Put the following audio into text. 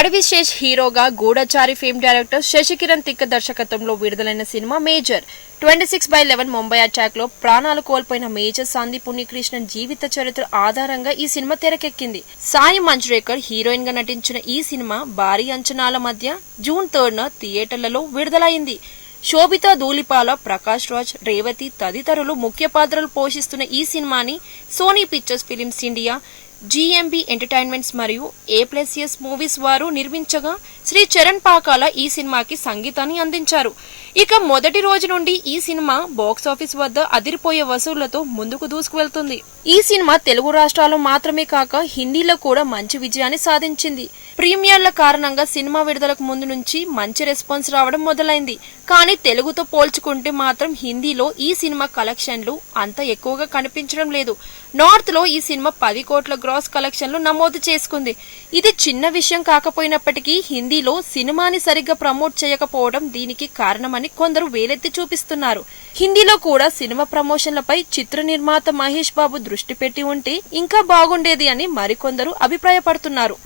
అడవిశేష్ హీరోగా గూఢచారి film director Sasikiran Tikka దర్శకత్వంలో విడుదలైన cinema Major. Twenty six by eleven Mumbai అటాక్లో ప్రాణాలు కోల్పోయిన మేజర్ సందీప్ ఉన్నికృష్ణన్ జీవిత చరిత్ర ఆధారంగా ఈ సినిమా తెరకెక్కింది. సాయి మంజ్రేకర్ హీరోయిన్గా నటించిన ఈ సినిమా భారీ అంచనాల మధ్య జూన్ థర్డ్ న థియేటర్లలో విడుదలైంది. శోభిత ధూలిపాల ప్రకాష్ రాజ్ రేవతి తదితరులు ముఖ్య పాత్రలు పోషిస్తున్న ఈ సినిమాని Sony Pictures Films India GMB Entertainments మరియు ఏ ప్లస్ ఎస్ మూవీస్ వారు నిర్మించగా శ్రీ చరణ్ పాకాల ఈ సినిమాకి సంగీతాన్ని అందించారు. ఇక మొదటి రోజు నుండి ఈ సినిమా బాక్స్ ఆఫీస్ వద్ద అదిరిపోయే వసూళ్ళతో ముందుకు దూసుకువెళ్తుంది. ఈ సినిమా తెలుగు రాష్ట్రాల్లో మాత్రమే కాక హిందీలో కూడా మంచి విజయాన్ని సాధించింది. ప్రీమియర్ల కారణంగా సినిమా విడుదలకు ముందు నుంచి మంచి రెస్పాన్స్ రావడం మొదలైంది. కానీ తెలుగుతో పోల్చుకుంటే మాత్రం హిందీలో ఈ సినిమా కలెక్షన్లు అంత ఎక్కువగా కనిపించడం లేదు. నార్త్లో ఈ సినిమా పది కోట్ల క్రాస్ కలెక్షన్లు నమోదు చేసుకుంది. ఇది చిన్న విషయం కాకపోయినప్పటికీ హిందీలో సినిమాని సరిగ్గా ప్రమోట్ చేయకపోవడం దీనికి కారణమని కొందరు వేలెత్తి చూపిస్తున్నారు. హిందీలో కూడా సినిమా ప్రమోషన్లపై చిత్ర నిర్మాత మహేష్ బాబు దృష్టి పెట్టి ఉంటే ఇంకా బాగుండేది అని మరికొందరు అభిప్రాయపడుతున్నారు.